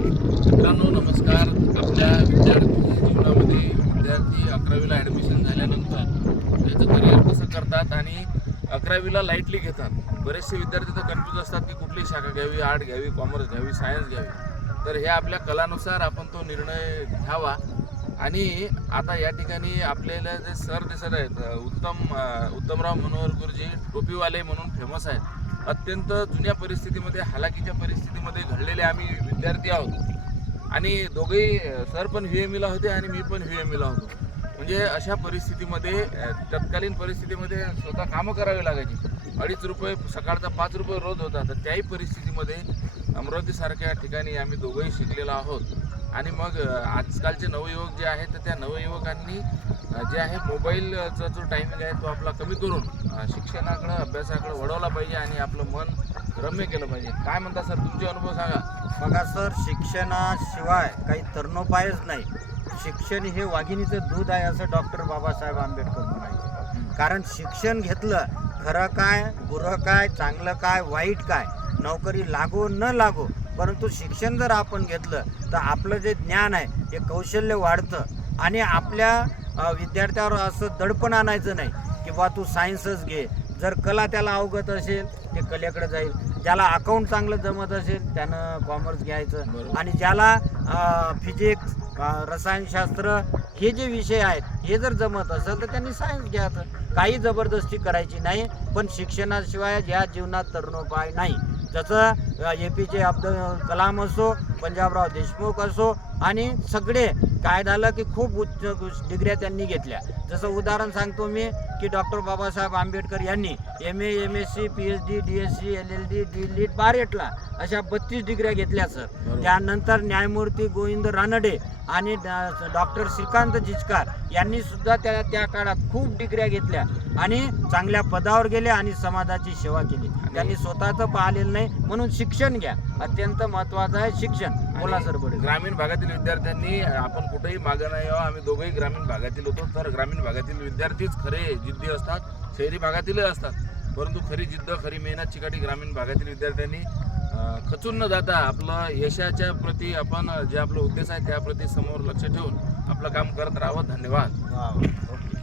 मित्रांनो नमस्कार. आपल्या विद्यार्थी जीवनामध्ये विद्यार्थी अकरावीला ॲडमिशन झाल्यानंतर त्याचं करिअर कसं करतात आणि अकरावीला लाईटली घेतात. बरेचसे विद्यार्थी तर कन्फ्यूज असतात की कुठली शाखा घ्यावी आर्ट घ्यावी कॉमर्स घ्यावी सायन्स घ्यावी. तर हे आपल्या कलानुसार आपण तो निर्णय घ्यावा. आणि आता या ठिकाणी आपल्याला जे सर दिसत आहेत उत्तम उत्तमराव मनोहर गुरुजी टोपीवाले म्हणून फेमस आहेत. अत्यंत जुन्या परिस्थितीमध्ये हालाकीच्या परिस्थितीमध्ये घडलेले आम्ही विद्यार्थी आहोत. आणि दोघेही सर पण व्ही एम ईला होते आणि मी पण व्ही एम ईला होतो. म्हणजे अशा परिस्थितीमध्ये तत्कालीन परिस्थितीमध्ये स्वतः कामं करावी लागायची. अडीच रुपये सकाळचा पाच रुपये रोज होता. तर त्याही परिस्थितीमध्ये अमरावतीसारख्या ठिकाणी आम्ही दोघंही शिकलेलो आहोत. आणि मग आजकालचे नवयुवक जे आहेत तर त्या नवयुवकांनी जे आहे मोबाईलचा जो टायमिंग आहे तो आपला कमी करून शिक्षणाकडं अभ्यासाकडं वळवला पाहिजे आणि आपलं मन रम्य केलं पाहिजे. काय म्हणता सर तुमचे अनुभव सांगा. बघा सर शिक्षणाशिवाय काही तरणोपायच नाही. शिक्षण हे वाघिणीचं दूध आहे असं डॉक्टर बाबासाहेब आंबेडकर म्हणायचे. कारण शिक्षण घेतलं खरं काय बुरं काय चांगलं काय वाईट काय नोकरी लागो न लागो परंतु शिक्षण जर आपण घेतलं तर आपलं जे ज्ञान आहे हे कौशल्य वाढतं. आणि आपल्या विद्यार्थ्यावर असं दडपण आणायचं नाही की बा तू सायन्सच घे. जर कला त्याला अवगत असेल ते कलेकडे जाईल. ज्याला अकाउंट चांगलं जमत असेल त्यानं कॉमर्स घ्यायचं. आणि ज्याला फिजिक्स रसायनशास्त्र हे जे विषय आहेत हे जर जमत असेल तर त्यांनी सायन्स घ्यायचं काही जबरदस्ती करायची नाही पण शिक्षणाशिवाय या जीवनात तरुणोपाय नाही. जसं ए पी जे अब्दुल कलाम असो पंजाबराव देशमुख असो आणि सगळे काय झालं की खूप उच्च डिग्र्या त्यांनी घेतल्या. जसं उदाहरण सांगतो मी की डॉक्टर बाबासाहेब आंबेडकर यांनी M A M S C P H D D S C L L D D Litt बारेटला अशा बत्तीस डिग्र्या घेतल्या सर. त्यानंतर न्यायमूर्ती गोविंद रानडे आणि डॉक्टर श्रीकांत जिचकार यांनी सुद्धा त्या त्या काळात खूप डिग्र्या घेतल्या आणि चांगल्या पदावर गेले आणि समाजाची सेवा केली. त्यांनी स्वतःचं पाहिलेलं नाही म्हणून शिक्षण घ्या. अत्यंत महत्वाचं आहे शिक्षण. बोला सर बडे ग्रामीण भागातील विद्यार्थ्यांनी आपण कुठेही मागं नाही यावं आम्ही दोघेही ग्रामीण भागातील होतो. तर ग्रामीण भागातील विद्यार्थीच खरे जिद्दी असतात शहरी भागातीलही असतात. परंतु खरी जिद्द खरी मेहनत चिकाटी ग्रामीण भागातील विद्यार्थ्यांनी खचून न जाता आपलं यशाच्या प्रती आपण जे आपलं उद्देश आहे त्याप्रती समोर लक्ष ठेवून आपलं काम करत राहावं. धन्यवाद.